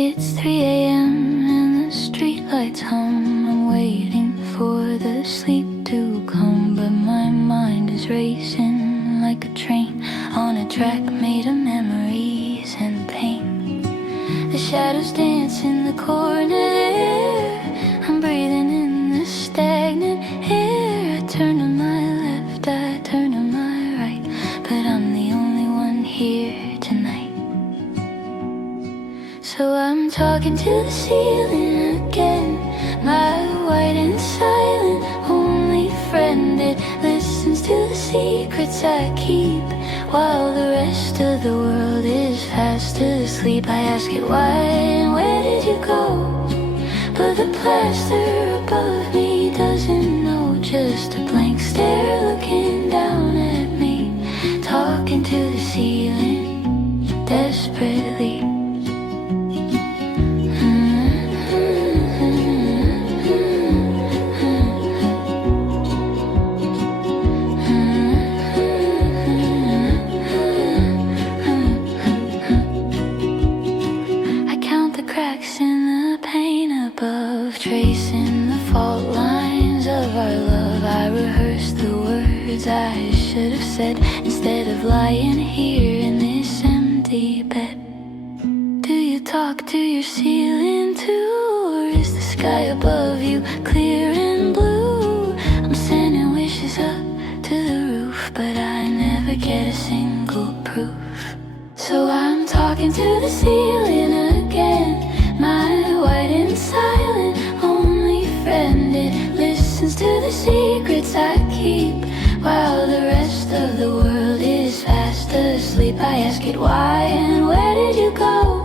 It's 3 a.m. and the streetlights hum. I'm waiting for the sleep to come, but my mind is racing like a train on a track made of memories and pain. The shadows dance in the corner. I'm breathing in the stagnant air. I turn to my left, I turn to my right, but I'm the only one here tonight. So I'm talking to the ceiling again, my white and silent only friend. It listens to the secrets I keep while the rest of the world is fast asleep. I ask it why and where did you go, but the plaster above me doesn't know. Just a blank stare looking down at me, talking to the ceiling desperately. Tracing the fault lines of our love, I rehearse the words I should have said instead of lying here in this empty bed. Do you talk to your ceiling too, or is the sky above you clear and blue? I'm sending wishes up to the roof, but I never get a single proof. So I'm talking to the ceiling again, my white and silent only friend. It listens to the secrets I keep while the rest of the world is fast asleep. I ask it why and where did you go,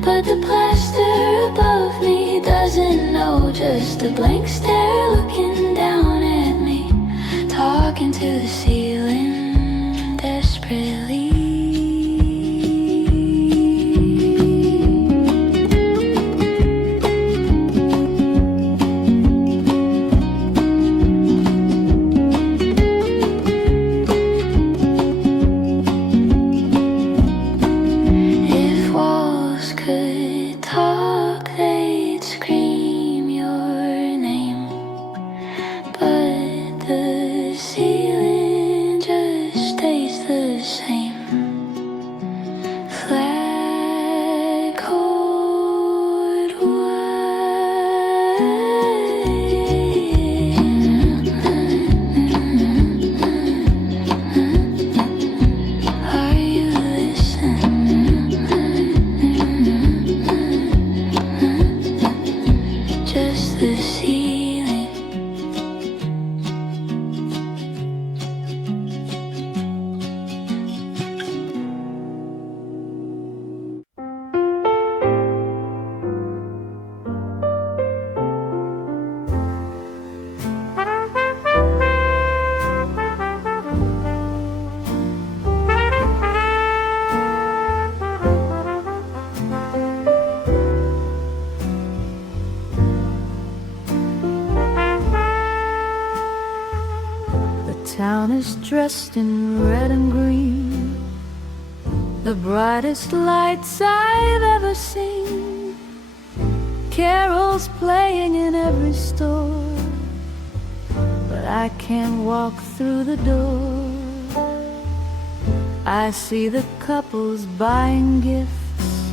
but the plaster above me doesn't know. Just a blank stare looking down at me, talking to the ceiling desperately. Dressed in red and green, the brightest lights I've ever seen. Carols playing in every store, but I can't walk through the door. I see the couples buying gifts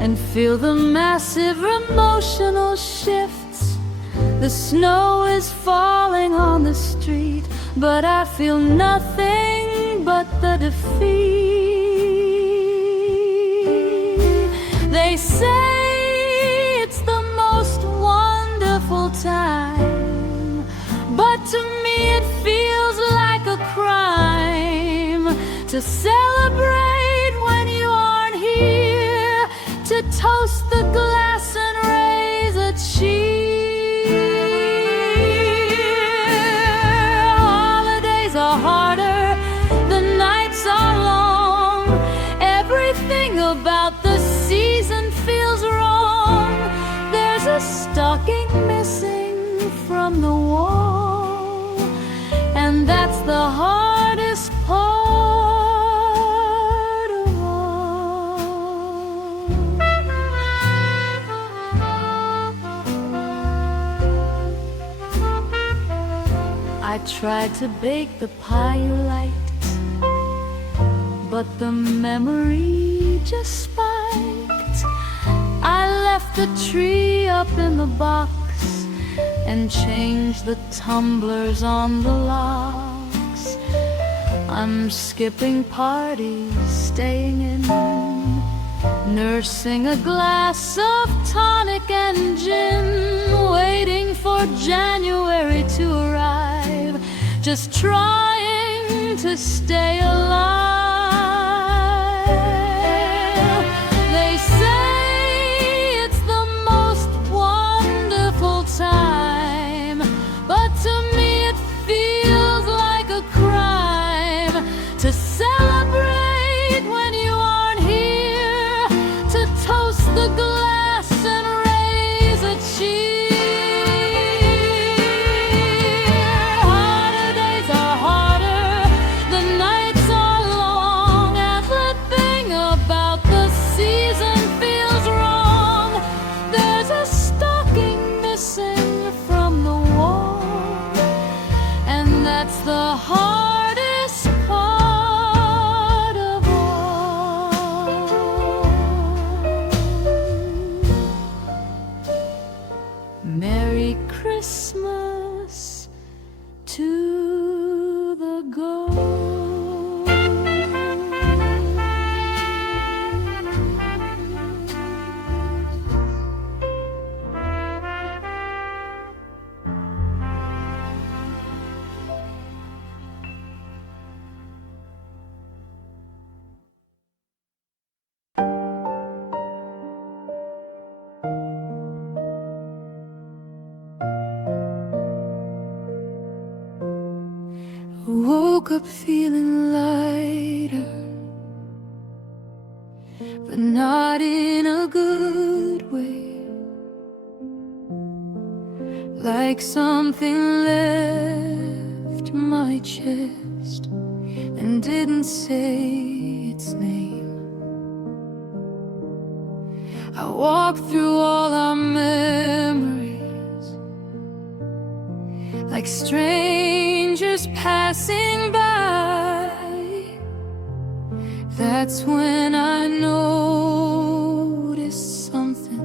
and feel the massive emotional shifts. The snow is falling on the street, but I feel nothing but the defeat. They say it's the most wonderful time, but to me it feels like a crime to celebrate when you aren't here, to toast the glass and raise a cheer. Harder, the nights are long. Everything about the season tried to bake the pie you liked, but the memory just spiked. I left the tree up in the box and changed the tumblers on the locks. I'm skipping parties, staying in, nursing a glass of tonic and gin, waiting for January to arrive, just trying to stay alive. They say it's the most wonderful time, but to me it feels like a crime to celebrate when you aren't here, to toast the glass and raise a cheer. Harder days are harder, the nights are long, and the thing about the season feels wrong. There's a stocking missing from the wall, and that's the hardest part of all. Merry Christmas to the gold. Woke up feeling lighter, but not in a good way. Like something left my chest and didn't say its name. I walked through all our memories like strangers passing by. That's when I noticed something.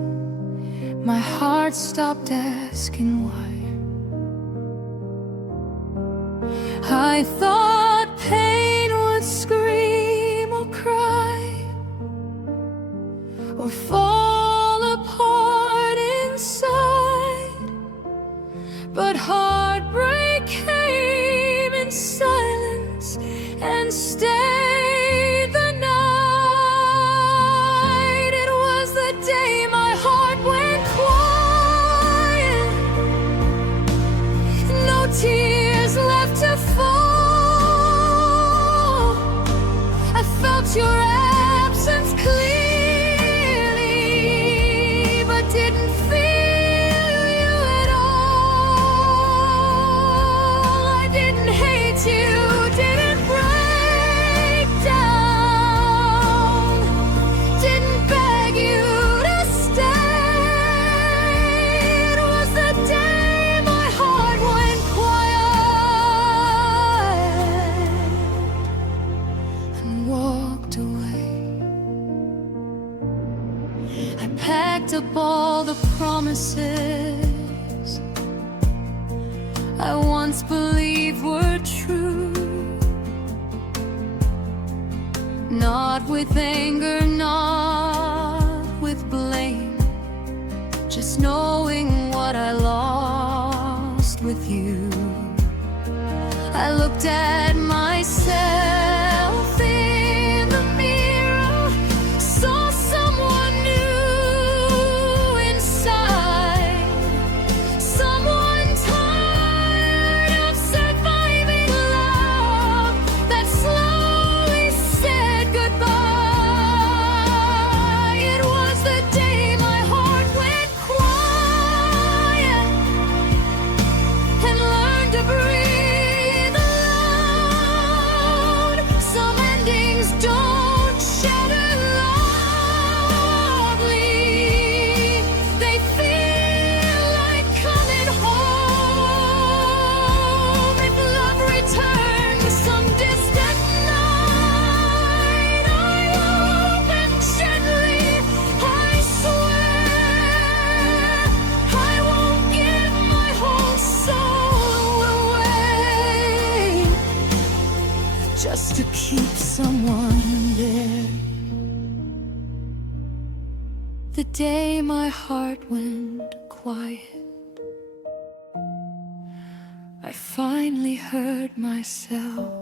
My heart stopped asking why. I thought pain would scream or cry or fall apart inside, but heartbreak came in silence and stayed the night. It was the day my heart went quiet, no tears left to fall. I felt your absence clearly, but didn't feel you at all. I didn't hate you, didn't break down, didn't beg you to stay. It was the day my heart went quiet and walked away. I packed up all the promises I once believed were true, not with anger, not with blame, just knowing what I lost with you. I looked at myself in the mirror, saw someone new inside, someone tired of surviving love that slowly said goodbye. It was the day my heart went quiet and learned to breathe alive. someone there. The day my heart went quiet, I finally heard myself.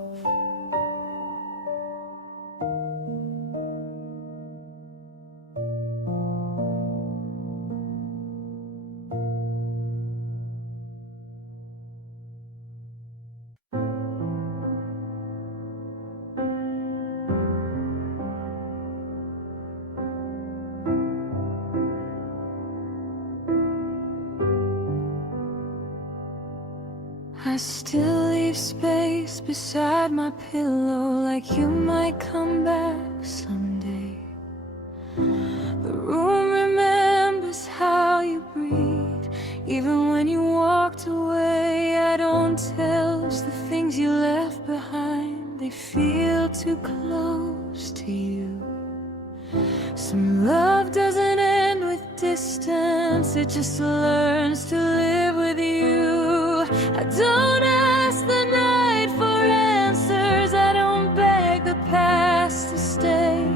I still leave space beside my pillow, like you might come back someday. The room remembers how you breathe, even when you walked away. I don't tell us the things you left behind, they feel too close to you. Some love doesn't end with distance, it just learns to live with you. I don't ask the night for answers, I don't beg the past to stay.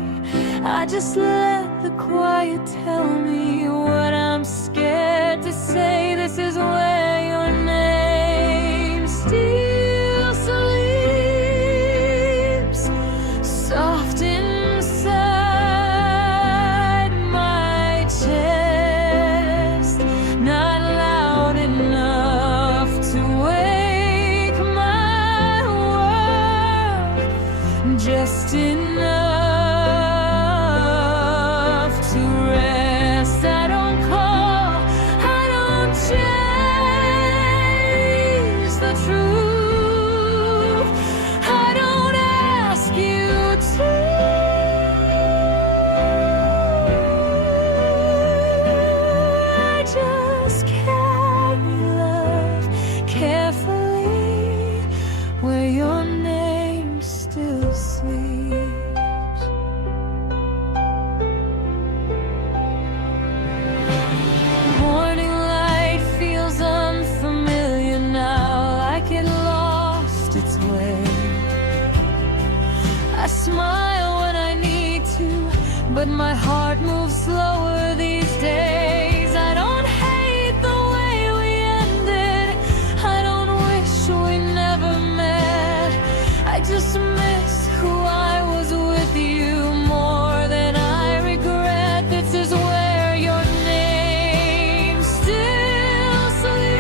I just let the quiet tell me what I'm scared to say. This is where your name still sleeps, soft inside my chest, not loud enough to wake my world, just enough to rest. I don't call, I don't chase the truth, I don't ask you to. I just carry love carefully where your name still sleeps. Morning light feels unfamiliar now, like it lost its way. I smile when I need to, but my heart moves slower these days. I don't hate the way we ended, I don't wish we never met. I just miss who I was with you more than I regret. This is where your name still sleeps,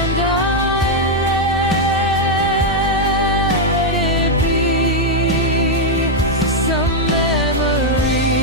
and I let it be some memory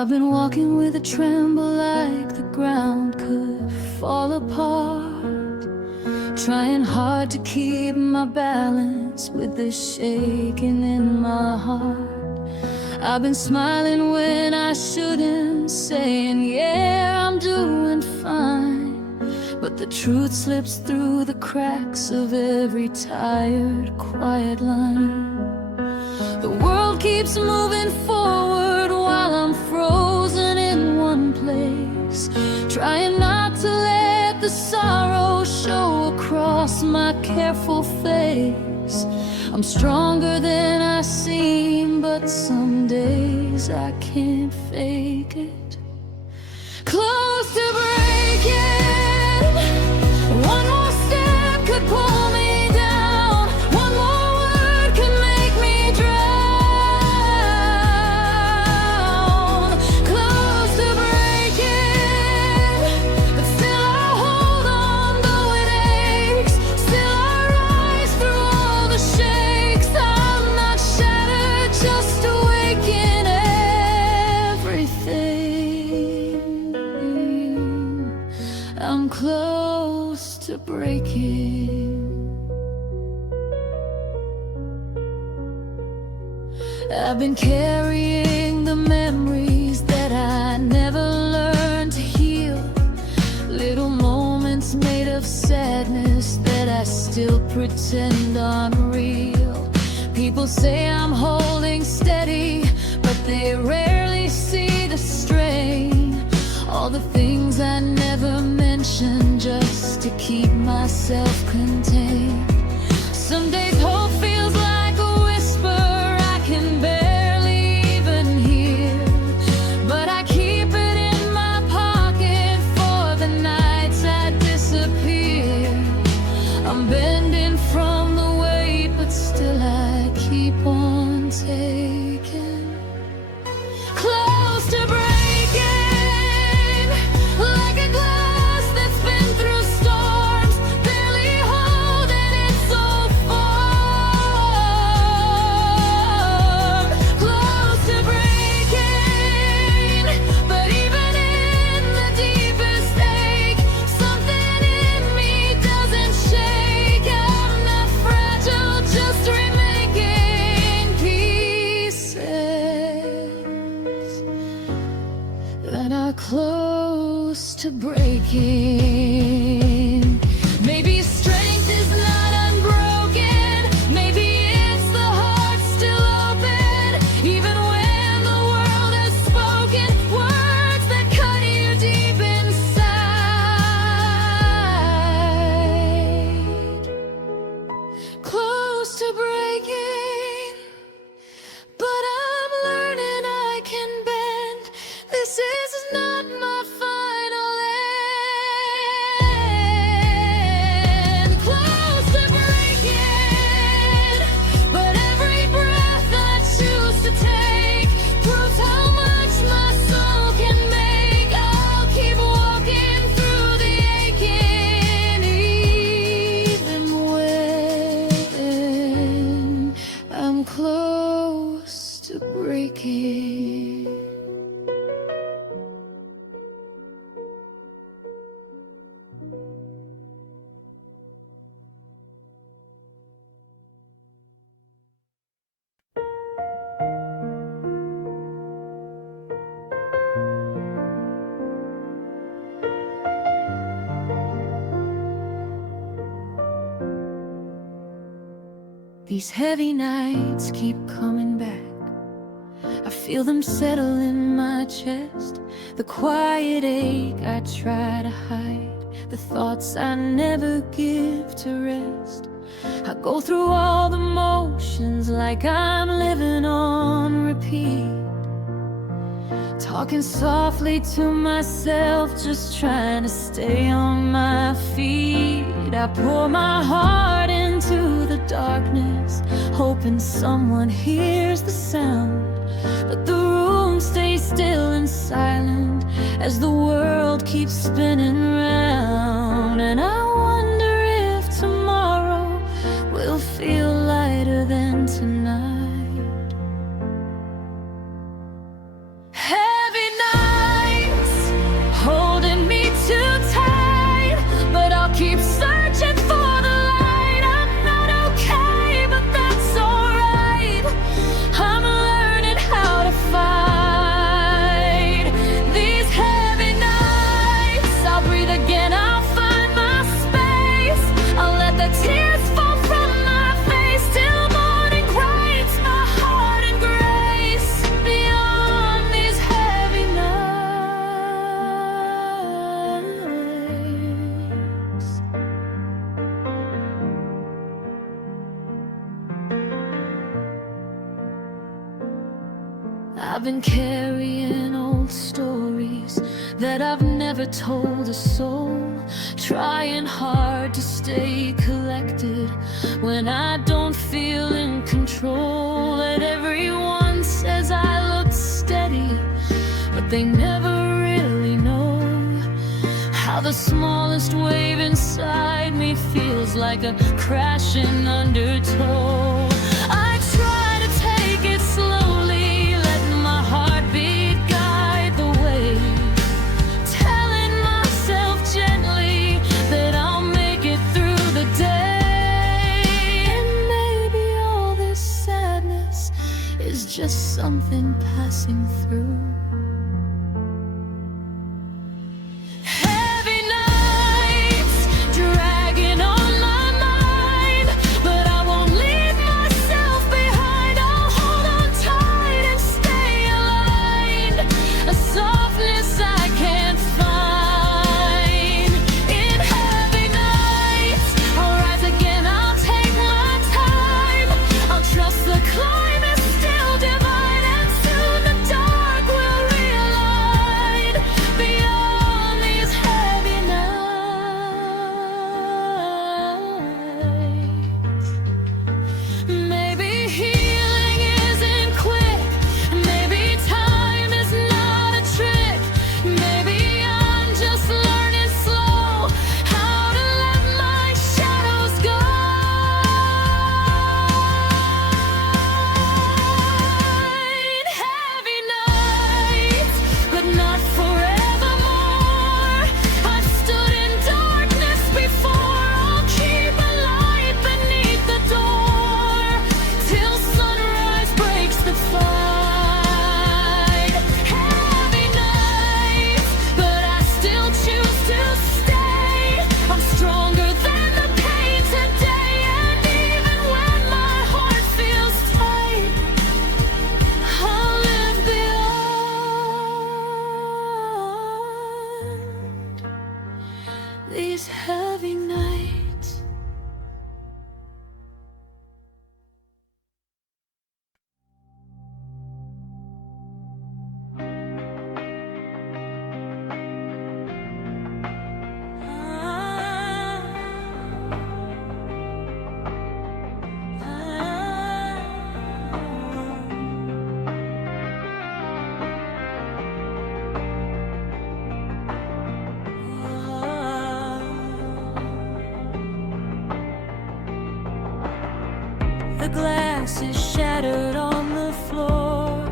I've been walking with a tremble like the ground could fall apart, trying hard to keep my balance with this shaking in my heart. I've been smiling when I shouldn't, saying yeah, I'm doing fine, but the truth slips through the cracks of every tired, quiet line. The world keeps moving forward while I'm frozen in one place, trying not to let the sorrow show across my careful face. I'm stronger than I seem, but some days I can't fake it. Close to breaking, one more step could pull me down, one more word could make me drown. Close to breaking, but still I hold on though it aches. Still I rise through all the shakes. I'm not shattered, just awake in everything. I'm close to breaking. I've been carrying the memories that I never learned to heal, little moments made of sadness that I still pretend unreal. People say I'm holding steady, but they rarely see the strain. All the things I never mentioned just to keep myself contained. Some days hope feels like a whisper I can barely even hear, but I keep it in my pocket for the nights I disappear. I'm bending from the weight, but still I keep on taking. Close to breaking, like a glass that's been through storms, barely holding it so far. Close to breaking, but even in the deepest ache, something in me doesn't shake. I'm not fragile, just remaking pieces that are close to breaking. Maybe strength is not unbroken, maybe it's the heart still open, even when the world has spoken words that cut you deep inside. Close to breaking, but I'm learning I can bend. This is not my final end. Close to breaking, but every breath I choose to take proves how much my soul can make. I'll keep walking through the aching, even when I'm close to breaking. These heavy nights keep coming back. I feel them settle in my chest, the quiet ache I try to hide, the thoughts I never give to rest. I go through all the motions like I'm living on repeat, talking softly to myself, just trying to stay on my feet. I pour my heart into the darkness, hoping someone hears the sound, but the room stays still and silent as the world keeps spinning round. And I wonder if tomorrow will feel lighter than tonight. Heavy I've been carrying old stories that I've never told a soul, trying hard to stay collected when I don't feel in control. That everyone says I look steady, but they never really know how the smallest wave inside me feels like a crashing undertow. I try to take it slowly, let my heartbeat guide the way, telling myself gently that I'll make it through the day. And maybe all this sadness is just something passing through. These heavy nights. The glass is shattered on the floor,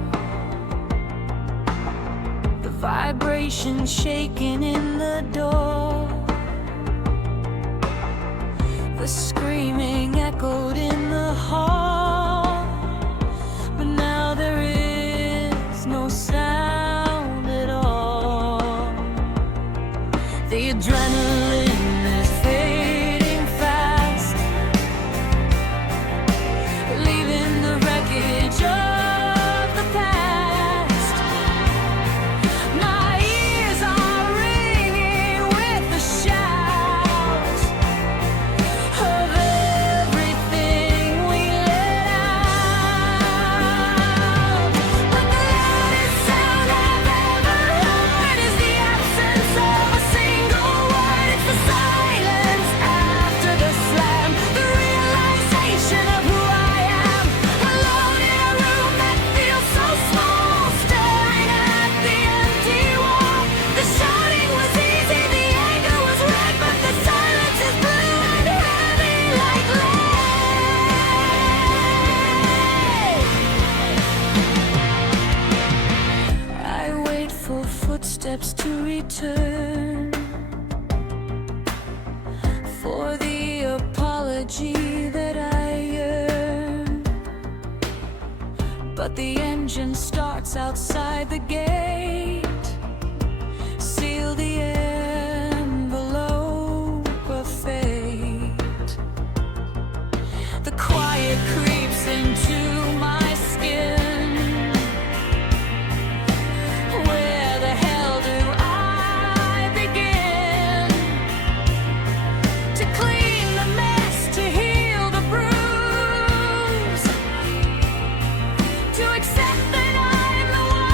the vibration shaking in the door, the screaming echoed in the hall. But now there is no sound at all. The adrenaline is fading fast, leaving the wreckage of the past. My ears are ringing with the shout of everything we let out. But the loudest sound I've ever heard is the absence of a single word. It's the silence after the slam, the realization of who I am, alone in a room that feels so small, staring at the empty wall. The shouting was easy, the anger was red, but the silence is blue and heavy like lead. I wait for footsteps to return, for the apology that I yearn. But the engine starts outside the gate. Seal the envelope of fate. The quiet creeps into my skin. Where the hell do I begin to clean the mess, to heal the bruise, to accept that I'm the one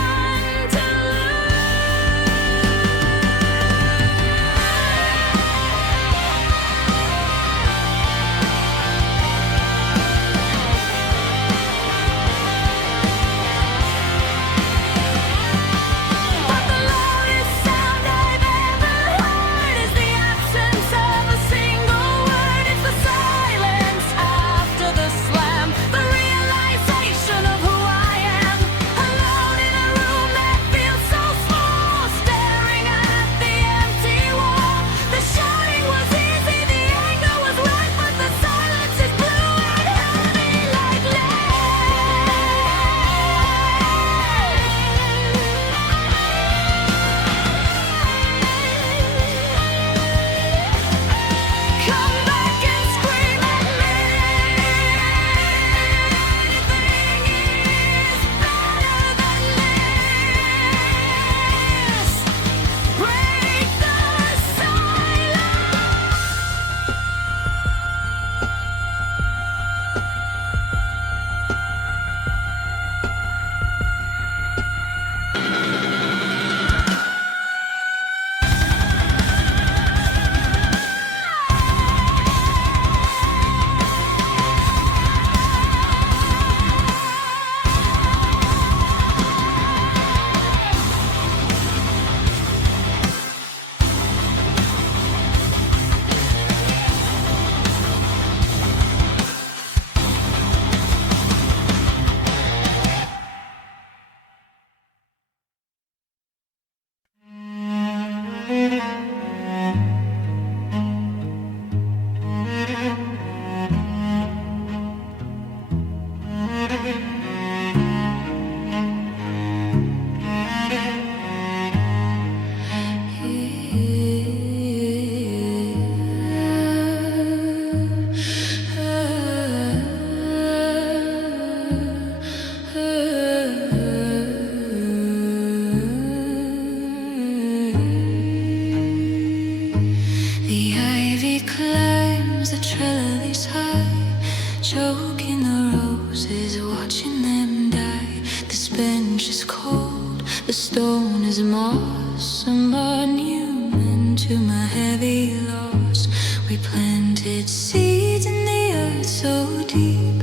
choking the roses, watching them die. This bench is cold, the stone is moss. A monument to my heavy loss. We planted seeds in the earth so deep,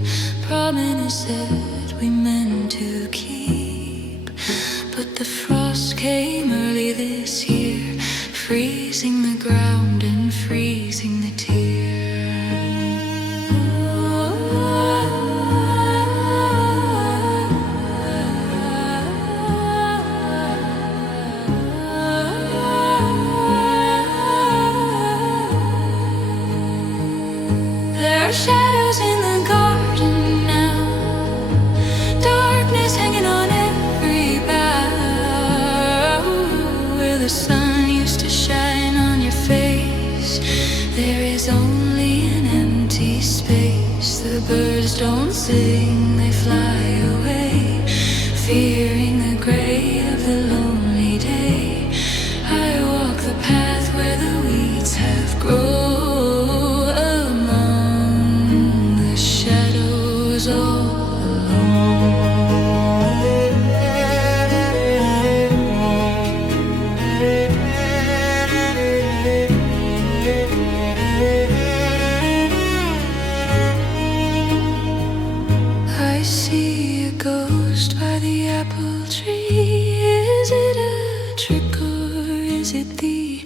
promises we meant to keep. But the frost came early this year, freezing the ground and freezing the tears. There are shadows in the garden now, darkness hanging on every bough. Where the sun used to shine on your face, there is only an empty space. The birds don't sing, they fly away, fearing the gray of the lonely day. I walk the path where the weeds have grown. I see a ghost by the apple tree. Is it a trick or is it thee?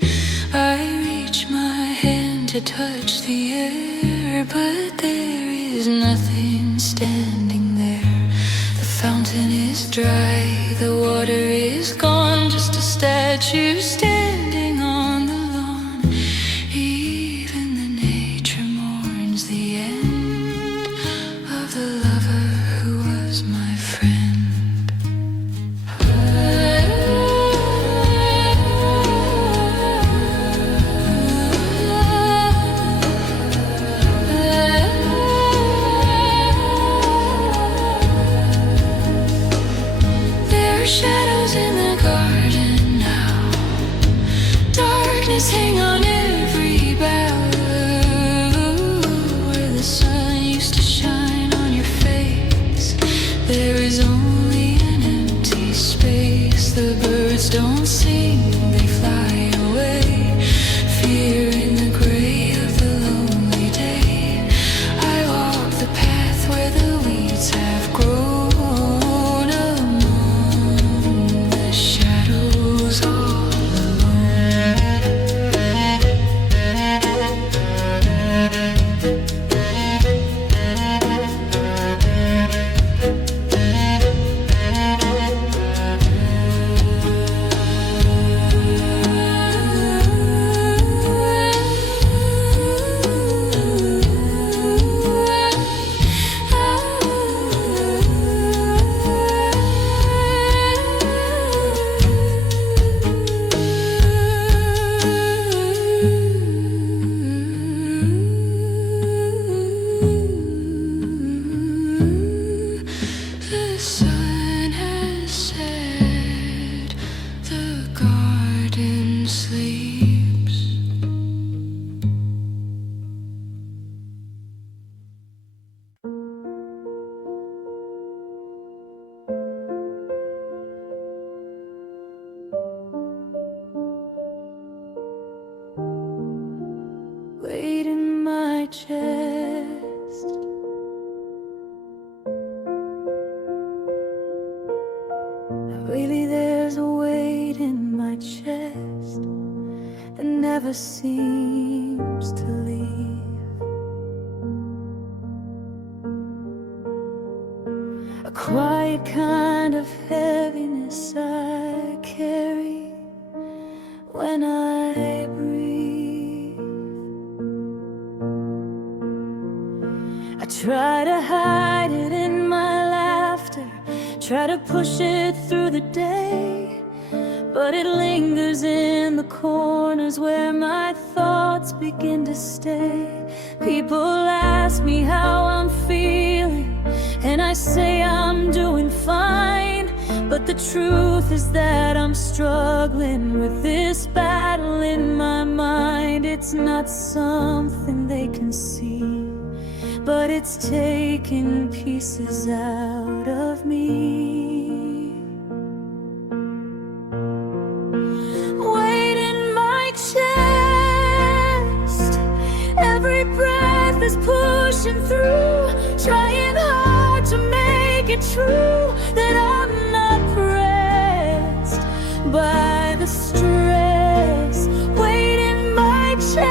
I reach my hand to touch the air, but there is nothing standing there. The fountain is dry, the water is gone, just a statue standing on the lawn. Even the nature mourns the end of the lover who was my friend. There are shadows in the garden now, darkness hang on every bough. Where the sun used to shine on your face, there is only an empty space. The birds don't sing, they fly away, fearing the gray of the lonely day. I walk the path where the weeds have grown, among the shadows all the sun has set, the garden sleeps. Weight in my chest, really there's a weight in my chest that never seems to leave. A quiet kind of heaviness I carry when I breathe. I try to hide it in my laughter, try to push it through the day, but it lingers in the corners where my thoughts begin to stay. People ask me how I'm feeling, and I say I'm doing fine, but the truth is that I'm struggling with this battle in my mind. It's not something they can see. but it's taking pieces out of me. Weight in my chest, every breath is pushing through, trying hard to make it true that I'm not pressed by the stress. Weight in my chest,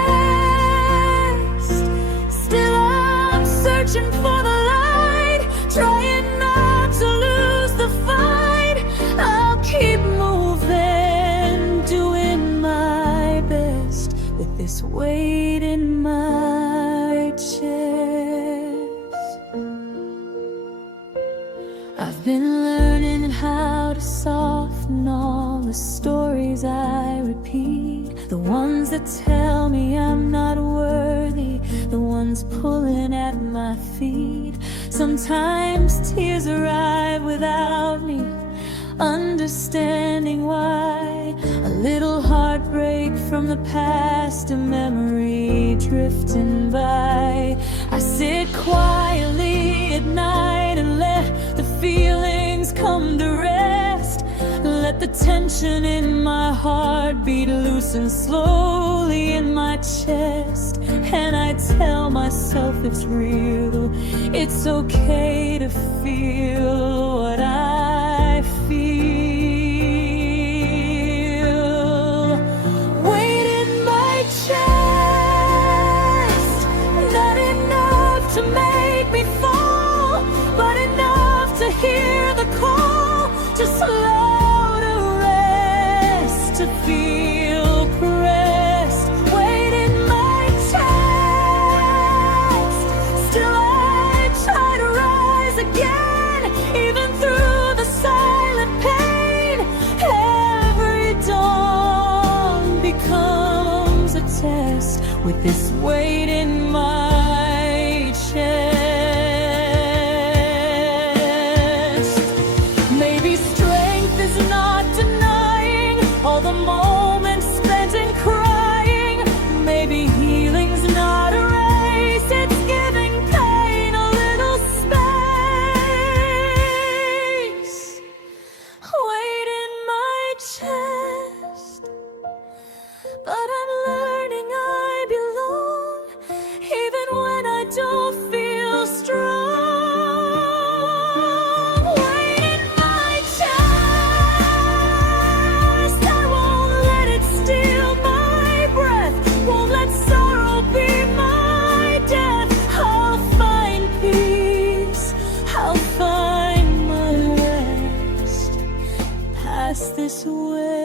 still I'm searching for the light, trying not to lose the fight. I'll keep moving, doing my best with this weight in my chest. I've been learning how to soften all the stories I repeat, the ones that tell me I'm not worthy, the ones pulling at my feet. Sometimes tears arrive without me understanding why. A little heartbreak from the past, a memory drifting by. I sit quietly at night and let the feelings come to rest. Let the tension in my heart beat loose and slowly in my chest. And I tell myself it's real, it's okay to feel what I feel. Weight in my chest, not enough to make me fall, but enough to hear the call, to slow to rest, to feel pressed. Weight in my chest, still I try to rise again, even through the silent pain. Every dawn becomes a test with this weight in my chest. Maybe strength is not denying all the moments spent in crying. Maybe healing's not a race, it's giving pain a little space. Weight in my chest, but I'm learning I belong, even when I don't feel strong. Weight in my chest, I won't let it steal my breath, won't let sorrow be my death. I'll find peace, I'll find my rest past this weight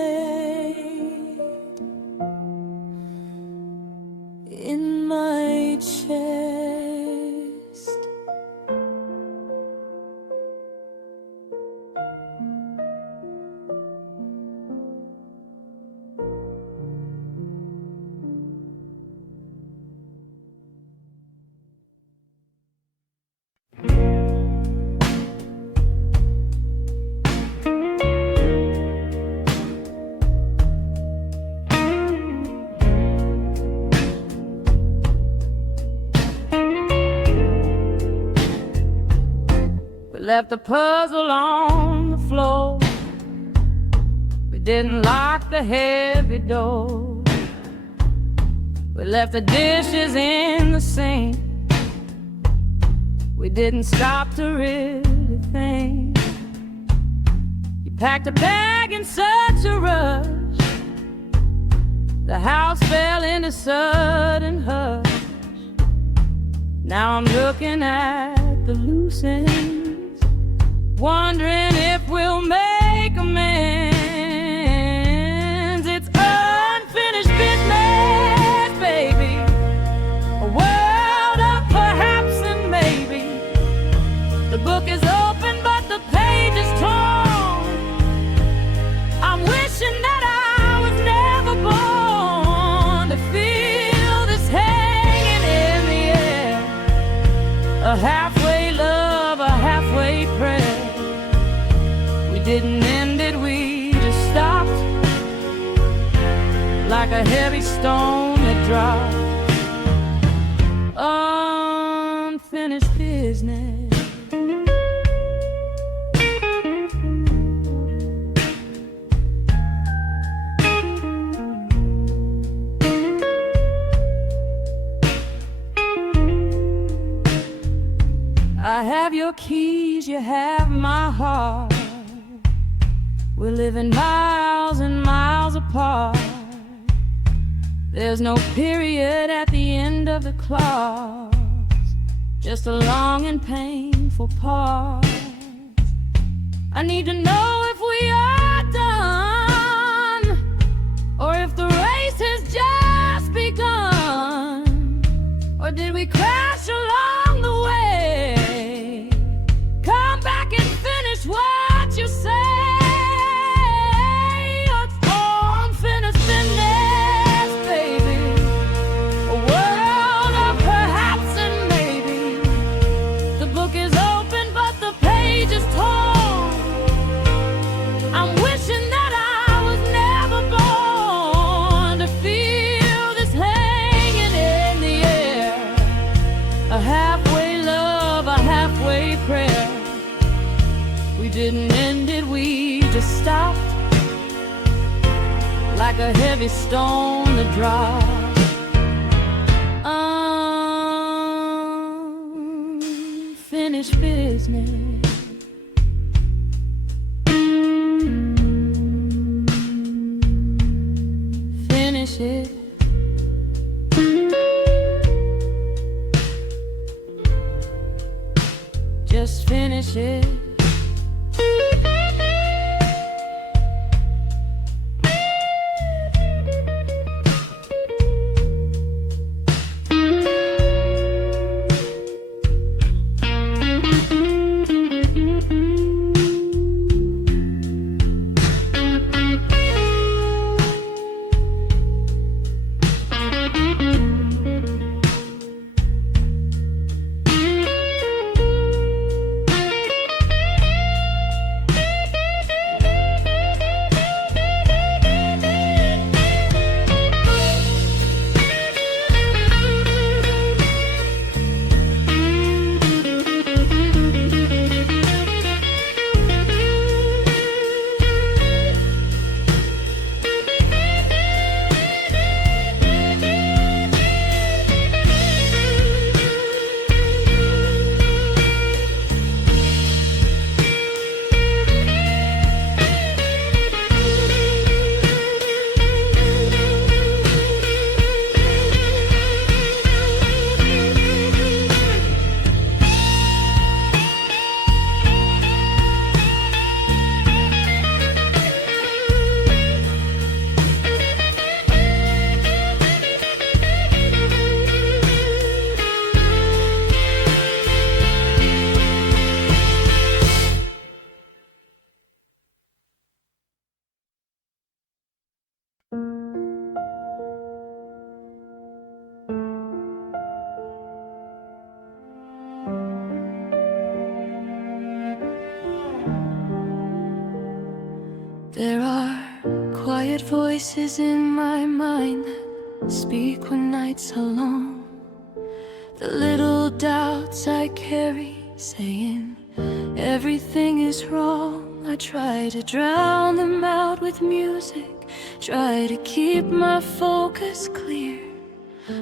in my chest. We left the puzzle on the floor, we didn't lock the heavy door. We left the dishes in the sink, we didn't stop to really think. You packed a bag in such a rush, the house fell into sudden hush. Now I'm looking at the loose ends, wondering if we'll make amends. It's unfinished business, baby, a world of perhaps and maybe. The book is open but the page is torn. I'm wishing that I was never born to feel this hanging in the air, a halfway love, a halfway prayer. We didn't end it, we just stopped, like a heavy stone that dropped. Unfinished have your keys, you have my heart. We're living miles and miles apart. There's no period at the end of the clause, just a long and painful pause. I need to know if we are done, or if the race has just begun, or did we crash along the way? Come back and finish what you say. Didn't end it, we just stopped, like a heavy stone that dropped. Unfinished business. Finish it. Just finish it. There are quiet voices in my mind that speak when nights are long. The little doubts I carry, saying everything is wrong. I try to drown them out with music, try to keep my focus clear,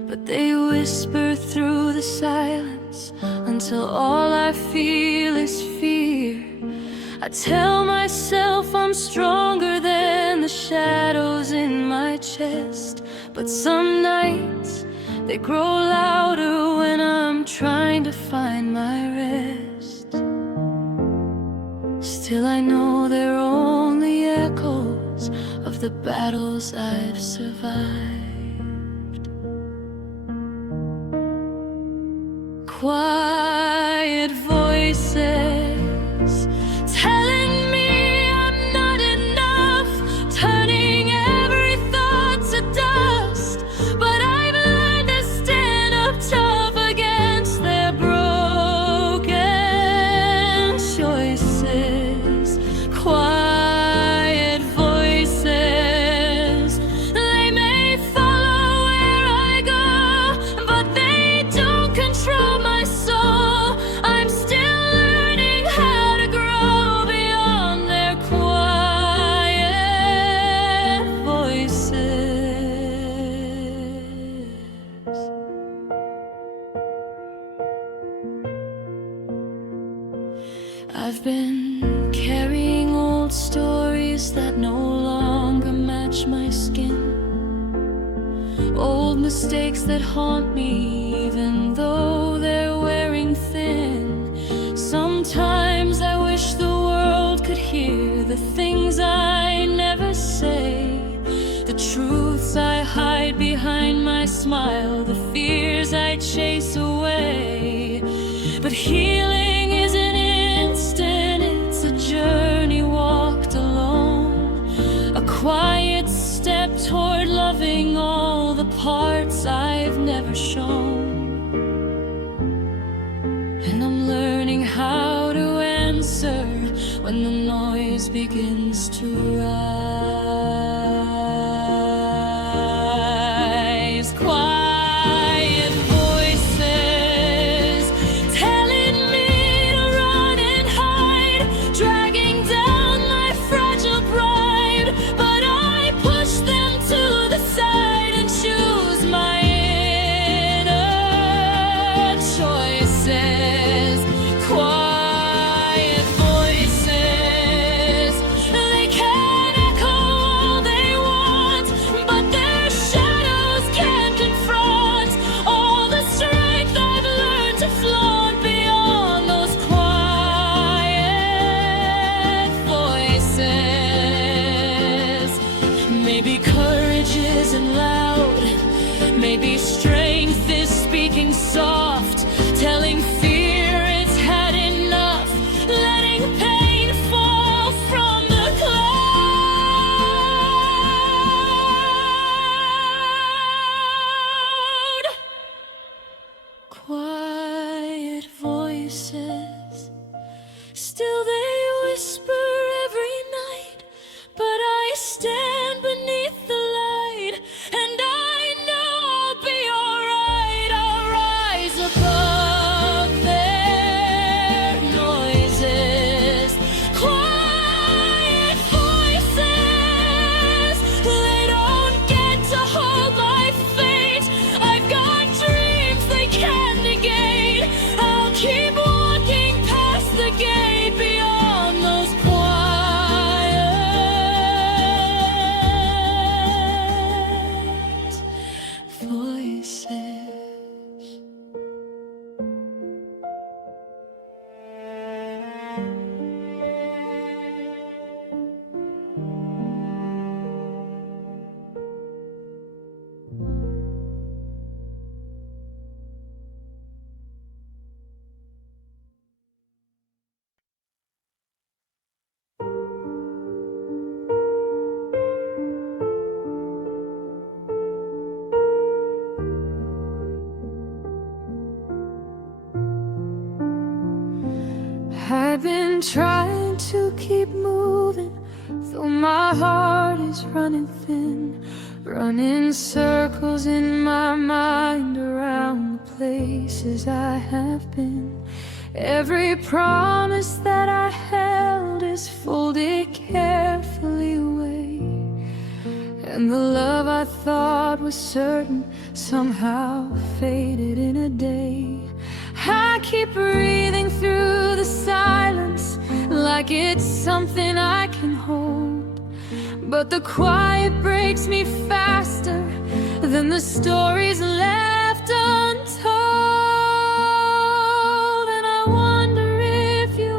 but they whisper through the silence until all I feel is fear. I tell myself I'm stronger than the shadows in my chest, but some nights they grow louder when I'm trying to find my rest. Still I know they're only echoes of the battles I've survived. Quiet voices telling me I'm not enough, turning every thought to dust. But I've learned to stand up tough against their broken choices. Quiet voices, they may follow where I go, but they don't control my soul. I've been carrying old stories that no longer match my skin, old mistakes that haunt me even though they're wearing thin. Sometimes I wish the world could hear the things I never say, the truths I hide behind my smile, the fears I chase away. But healing isn't instant, it's a journey walked alone, a quiet step toward loving all the parts I've never shown. And I'm learning how to answer when the noise begins to rise. Quiet voices telling me to run and hide, dragging down my fragile pride, but I push them to the side and choose my inner choices. Quiet voices, they can echo all they want, but their shadows can't confront all the strength I've learned to flaunt beyond those quiet voices. Maybe courage isn't loud, maybe strength is speaking soft, telling fear it's had enough, letting pain fall from the cloud. Quiet voices, still they whisper every night, but I stand beneath the light, and I know I'll be alright. I'll rise above their noises. Quiet voices, they don't get to hold my fate. I've got dreams they can't negate. I'll keep walking past the gate beyond those quiet voices. I've been trying to keep moving, though my heart is running thin, running circles in my mind around the places I have been. Every promise that I held is folded carefully away, and the love I thought was certain somehow faded in a day. I keep breathing through the silence like it's something I can hold, but the quiet breaks me faster than the stories left untold. And I wonder if you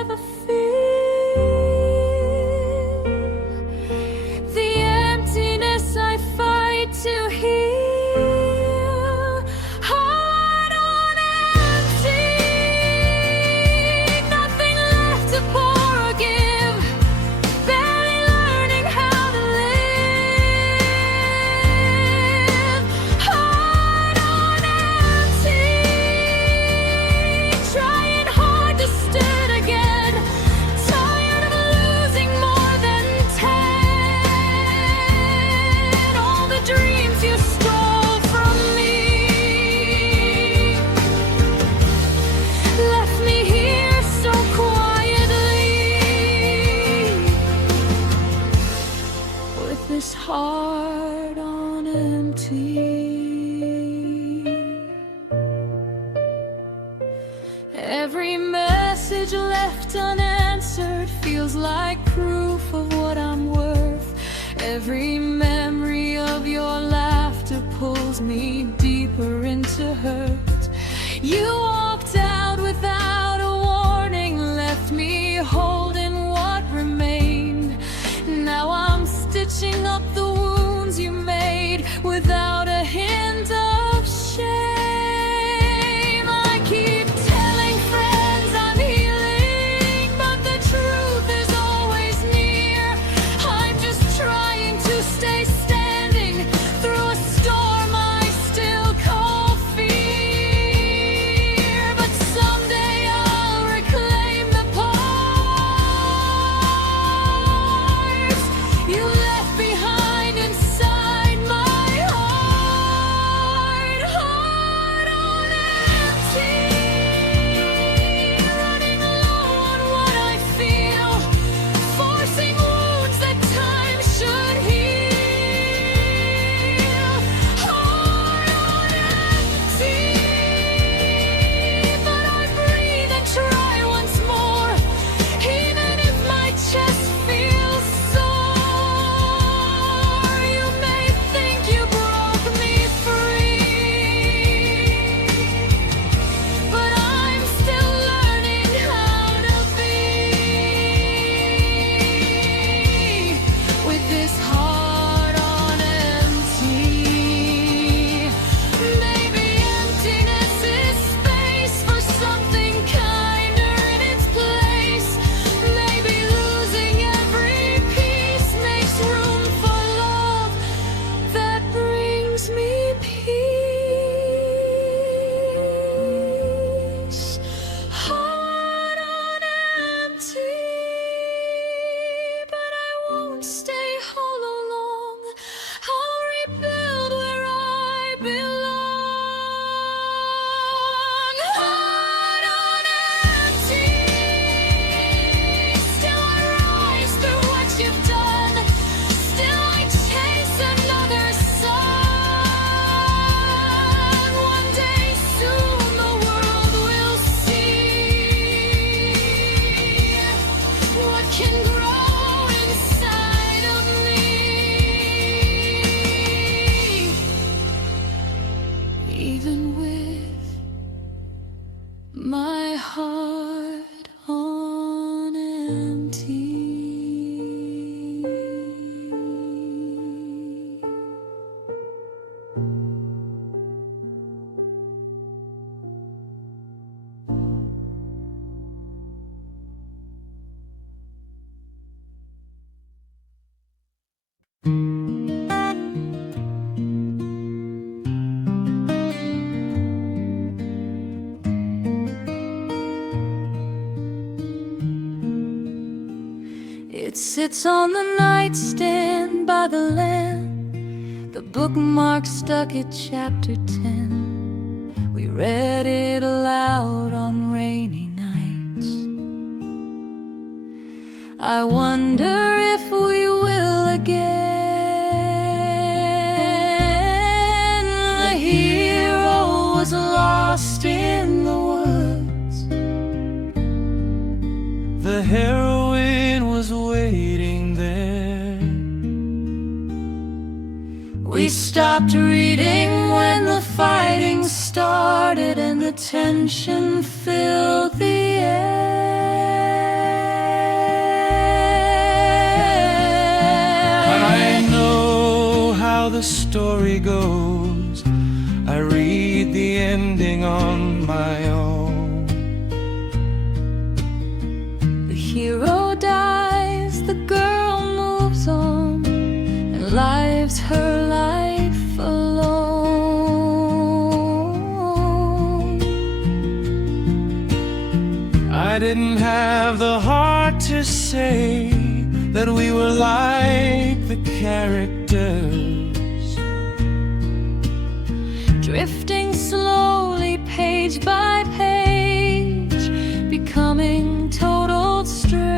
ever feel the emptiness I fight to heal. Heart on empty, nothing left to pour or give, barely learning how to live. Heart on feels like proof of what I'm worth. Every memory of your laughter pulls me deeper into hurt. You walked out without a warning, left me holding what remained. Now I'm stitching up the wounds you made without a hint of shame. I keep telling friends I'm healing, but the truth is always near. I'm just trying to stay standing through a storm I still call fear. But someday I'll reclaim the parts you left behind inside my heart. Heart on empty, running low on what I feel, forcing wounds that time should heal. Heart on empty, but I breathe and try once more, even if my chest feels sore. You may think you broke me free, but I'm still learning how to be with this heart on empty. Maybe emptiness is space for something kinder in its place. Maybe losing every piece makes room for love that brings me peace. Heart on empty, but I won't stay hollow long. I'll rebuild where I belong. Heart on empty, still I rise through what you've done. Still I chase another sun. One day soon the world will see what can grow inside of me. Even with my heart on empty. It sits on the nightstand by the lamp, the bookmark stuck at chapter 10. We read it aloud on rainy nights. I wonder if we will again. The hero was lost in the woods. The heroine was waiting there. We stopped reading when the fighting started and the tension filled the air. I know how the story goes. I read the ending on my own. The hero dies, the girl moves on, and lives her life alone. I didn't have the heart to say that we were like the characters, drifting slowly page by page, becoming total strangers.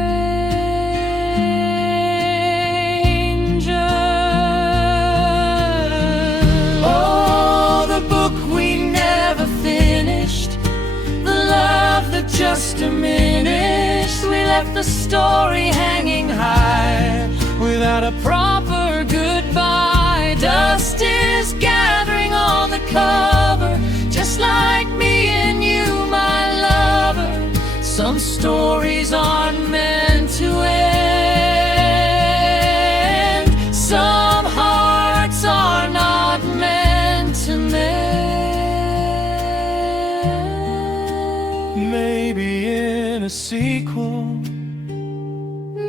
Oh, the book we never finished, the love that just diminished. We left the story hanging high without a proper goodbye. Dust is gathering on the cover, just like me and you, my lover. Some stories aren't meant to end. Some hearts are not meant to mend. Maybe in a sequel,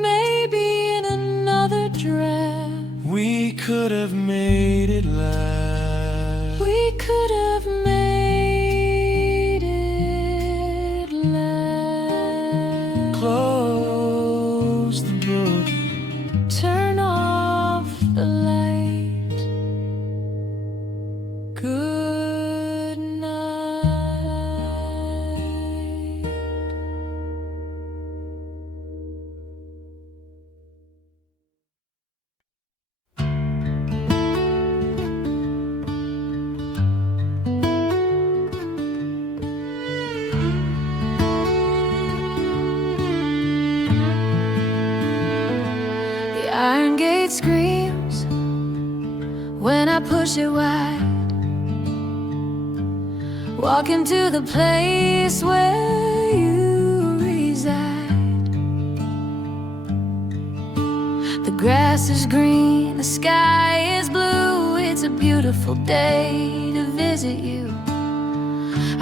maybe in another draft, we could have made it last. we could have made it last. Close the book, Turn off the light. Good night. The iron gate screams when I push it wide. Walking to the place where you reside. The grass is green, the sky is blue. It's a beautiful day to visit you.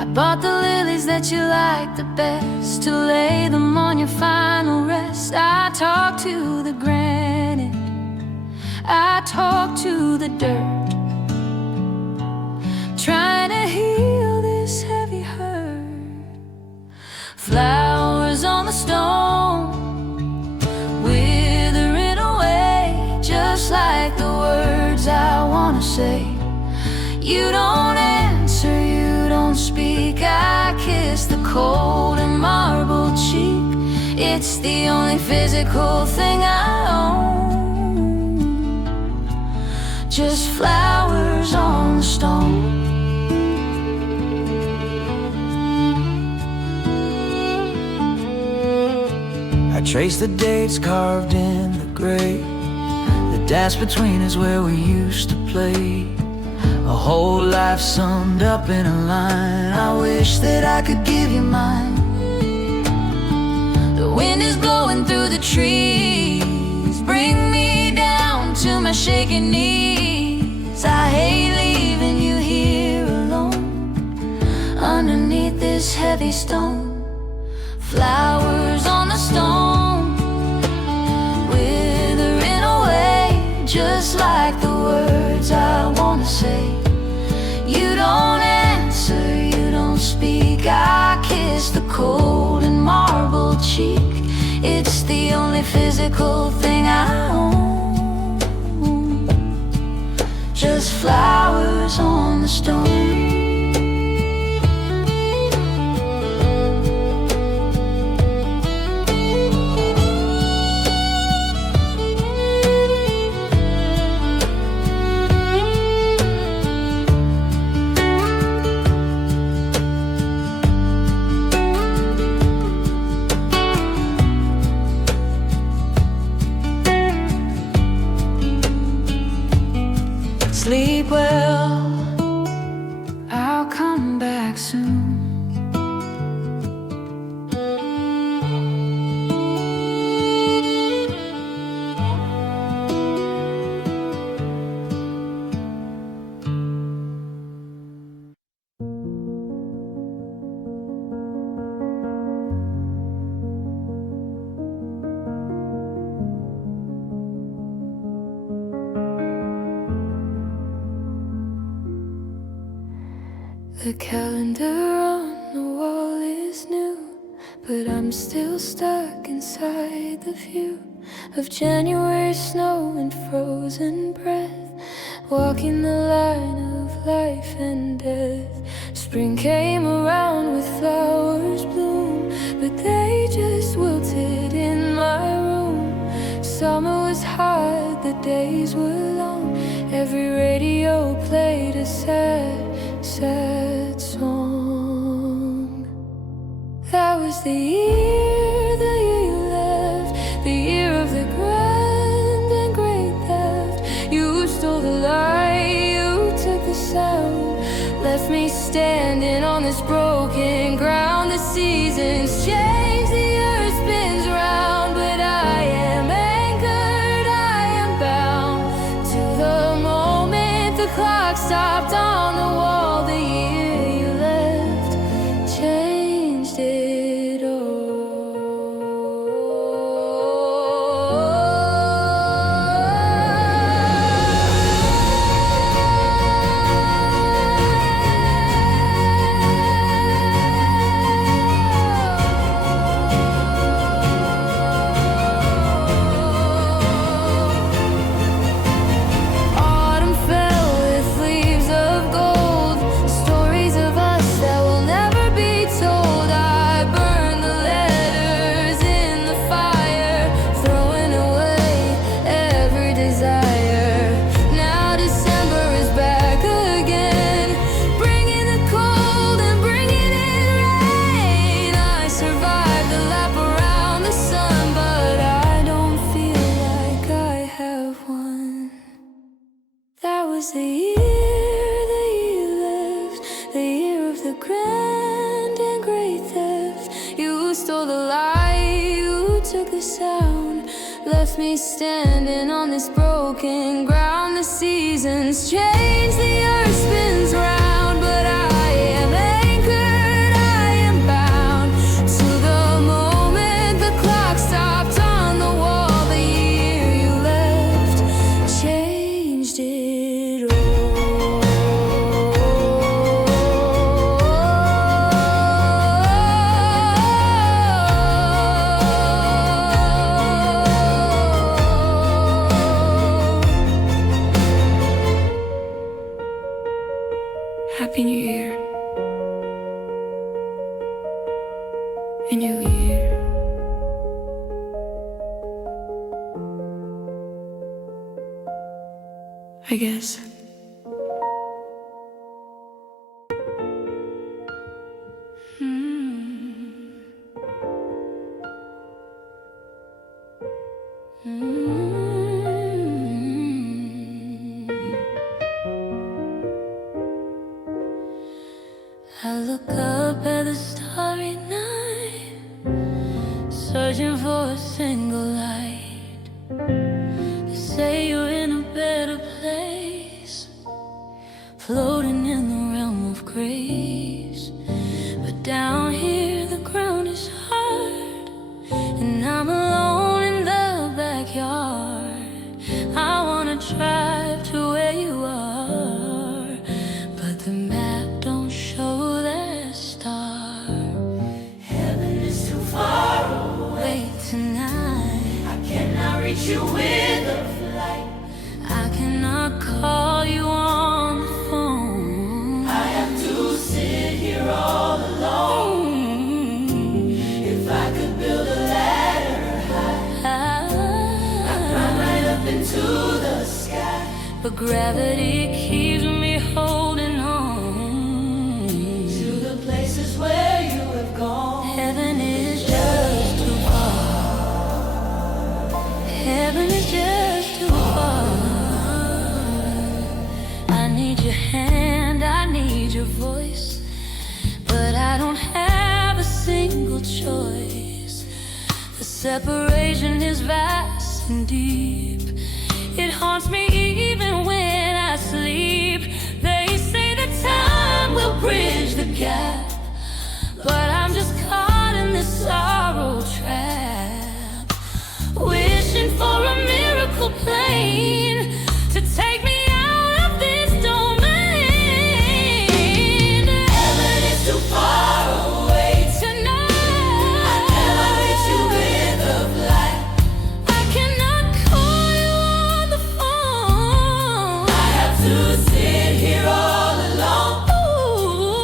I bought the lilies that you like the best, to lay them on your final rest. I talk to the granite, I talk to the dirt, trying to heal this heavy hurt. Flowers on the stone, withering away, just like the words I wanna say. You don't answer, you don't speak. I kiss the cold and marble cheek. It's the only physical thing I own, just flowers on the stone. I trace the dates carved in the grave. The dance between is where we used to play. A whole life summed up in a line. I wish that I could give you mine. The wind is blowing through the trees, bring me down to my shaking knees. I hate leaving you here alone, underneath this heavy stone. Flowers on the stone, withering away, just like the words I wanna say. You don't answer, you don't speak. I kiss the cold and marble cheek. It's the only physical thing I own, just flowers on the stone. Sleep well, I'll come back soon. The calendar on the wall is new, but I'm still stuck inside the view of January snow and frozen breath, walking the line of life and death. Spring came around with flowers bloom, but they just wilted in my room. Summer was hot, the days were long. Every radio played a sad, sad song. That was the year you left. the year left, the year of the grand and great theft. You stole the light, you took the sound, left me standing on this broken ground. The seasons change, the earth spins round, but I am anchored, I am bound to the moment the clock stopped on the wall. The year you left changed it Happy New Year. A new year. I guess. I look up at the starry night, searching for a single light to say you're in a better place, floating in the realm of grace. But down here the ground is hard, and I'm alone in the backyard. I wanna drive to where you are, but the map don't show that star. Heaven is too far away tonight. I cannot reach you with a flight. I cannot call you on the phone. I have to sit here all alone. If I could build a ladder high, I'd climb right up into the sky, but gravity keeps me holding on to the places where you have gone. Heaven is just too far. Heaven is just too far. I need your hand, I need your voice, but I don't have a single choice. The separation is vast and deep. It haunts me even when I sleep. They say that time will bridge the gap, but I'm just caught in this sorrow trap, wishing for a miracle plane to take me out of this domain. Heaven is too far away tonight. I cannot reach you with a flight. I cannot call you on the phone. I have to sit here all alone. Ooh,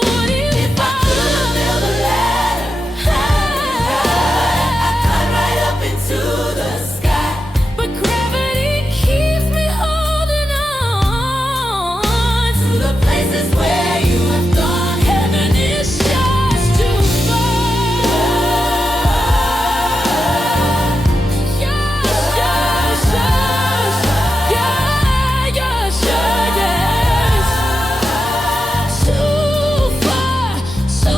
if I could build a ladder high, I'd climb right up into the sky, but gravity keeps me holding on to the places where you have gone. Heaven is just too far. Too far, so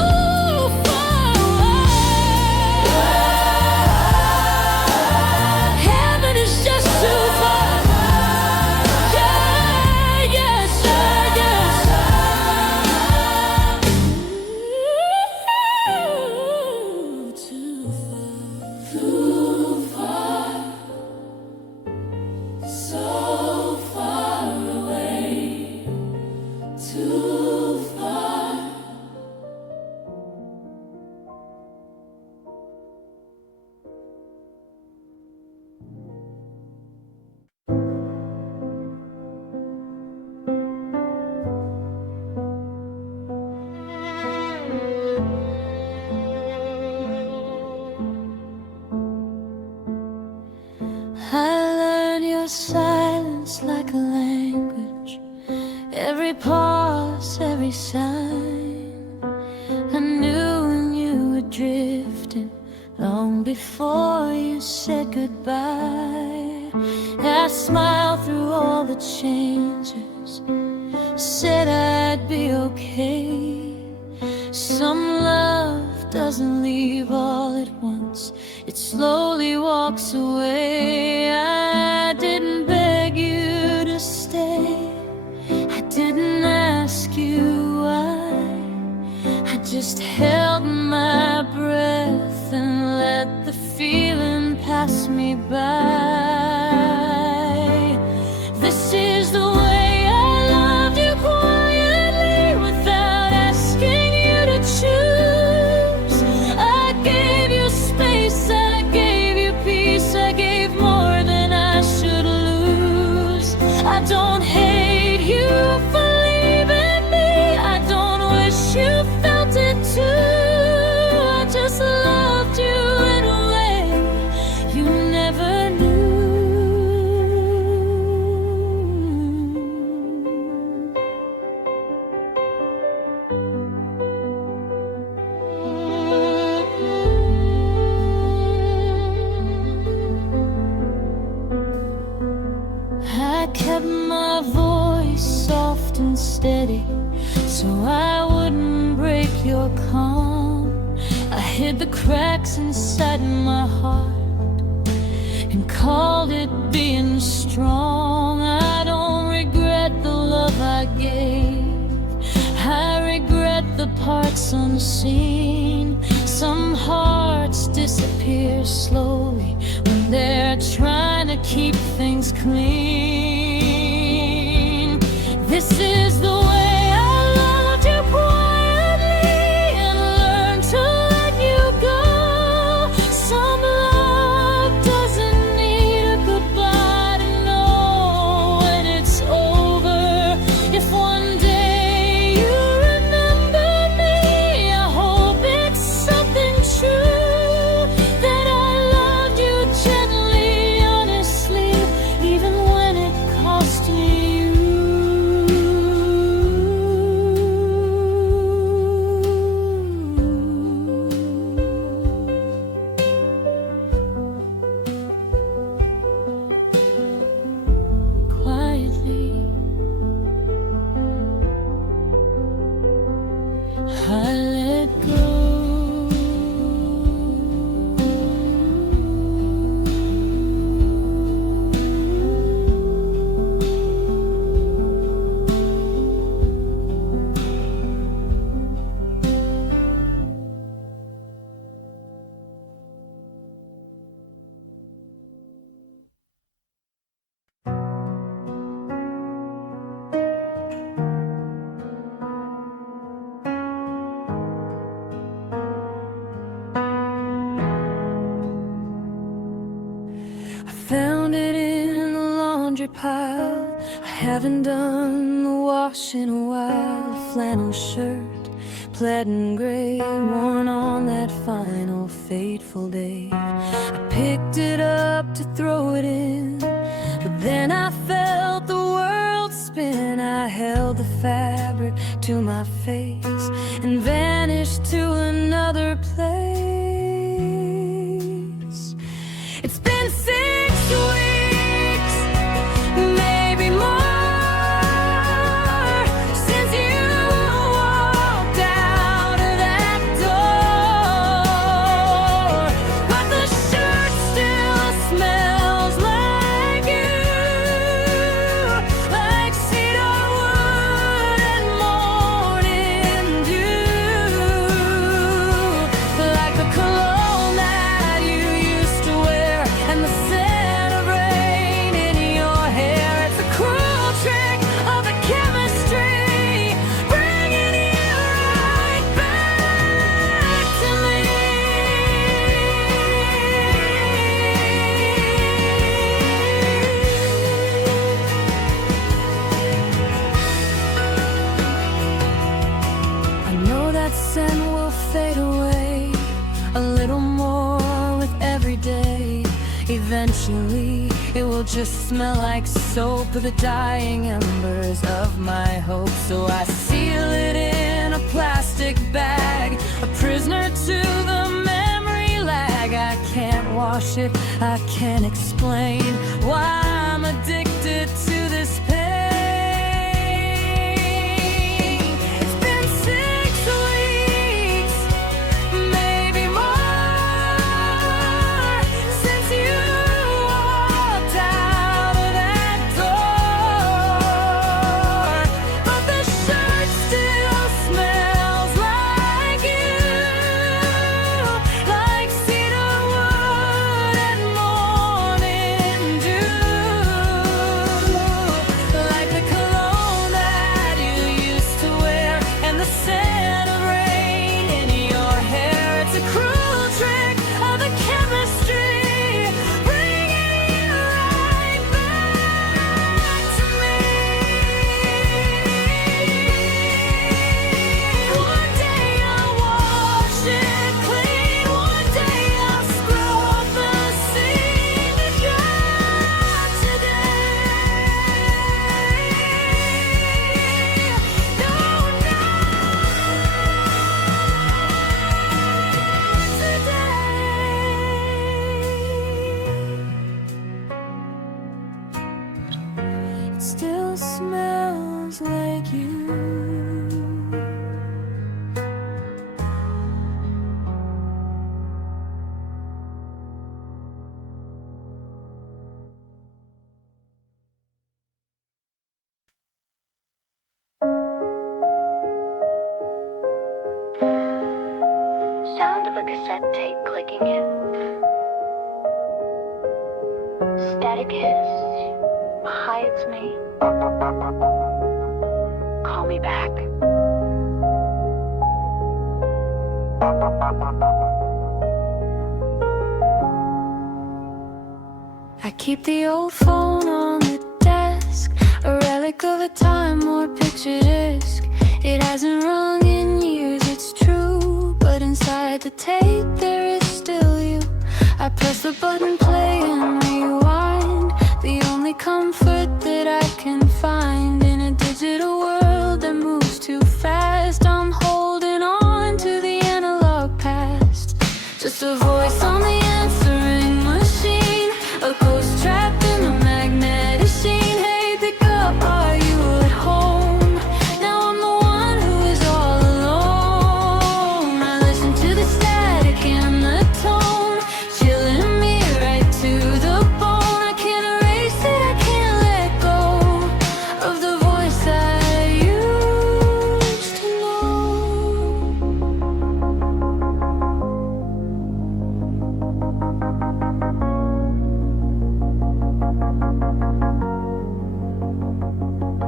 far away. Heaven is just too far. Too far, so far away. Too far. I learned your silence like a language, every pause, every sign. I knew when you were drifting, long before you said goodbye. I smiled through all the changes, said I'd be okay. Some love doesn't leave all at once, it slowly walks away. I didn't beg you to stay, I didn't ask you why. I just held my breath and let the feeling pass me by. This is the way I loved you quietly, without asking you to choose. I gave you space, I gave you peace, I gave more than I should lose. I don't hate you for leaving me, I don't wish you felt it too. I just loved you in a way you never knew. I kept my voice soft and steady so I wouldn't break your calm. I hid the cracks inside my heart and called it being strong. I don't regret the love I gave, I regret the parts unseen. Some hearts disappear slowly when they're trying to keep things clean. This is the way I loved you quietly and learned to let you go. Some love doesn't need a goodbye to know when it's over. If one day you remember me, I hope it's something true, that I loved you gently, honestly, even when it cost me you. Quietly, I let go. Found it in the laundry pile, I haven't done the wash in a while. A flannel shirt, plaid and gray, worn on that final fateful day. I picked it up to throw it in, but then I felt the world spin. I held the fabric to my face and vanished to another place. It's been 6 weeks, maybe more, since you walked out of that door. But the shirt still smells like you, like cedar wood and morning dew, like the cologne that you used to wear and the scent of rain in your hair. It's a cruel trick of the chemistry, bringing you right back to me. I know that scent will fade away a little more with every day. Eventually, it will just smell like soap, the dying embers of my hope. So I seal it in a plastic bag, a prisoner to the memory lag. I can't wash it, I can't explain why I'm addicted to this pain. still smells like you. Sound of a cassette tape clicking in. Static hiss. Hi, it's me. Call me back. I keep the old phone on the desk, a relic of a time or picture disc. It hasn't rung in years, it's true, but inside the tape there is still you. I press the button, play and rewind, the only comfort that I can find in a digital world that moves too fast. I'm holding on to the analog past, just a voice on the answering machine, a ghost trapped in the magnetic scene. Hey, pick up, are you at home? Now I'm the one who is all alone. I listen to the static and the tone, chilling me right to the bone. I can't erase it, I can't let go of the voice I used to know.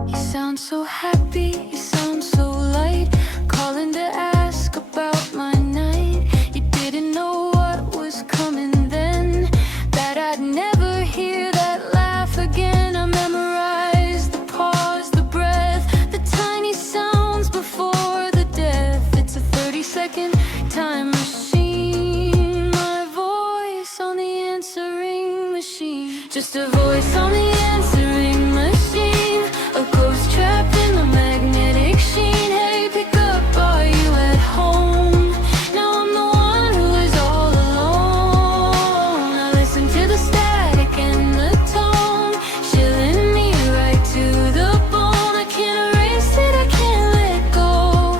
You sound so happy, you sound so light, calling to ask about my night. You didn't know what was coming then, that I'd never hear that laugh again. I memorized the pause, the breath, the tiny sounds before the death. It's a 30-second time machine, my voice on the answering machine, just a voice on the answering machine, a ghost trapped in the magnetic sheen. Hey, pick up, are you at home? Now I'm the one who is all alone. I listen to the static and the tone, chilling me right to the bone. I can't erase it, I can't let go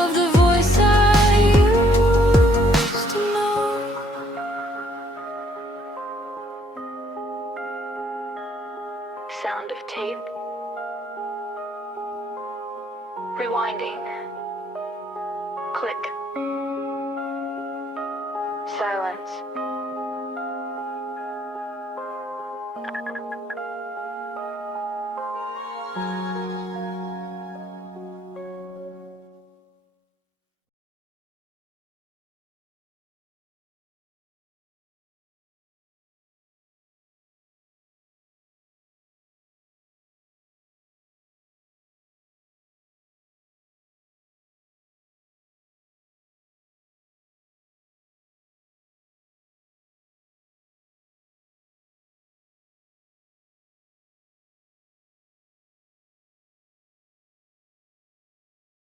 of the voice I used to know. Sound of tape. Rewinding. Click. Silence.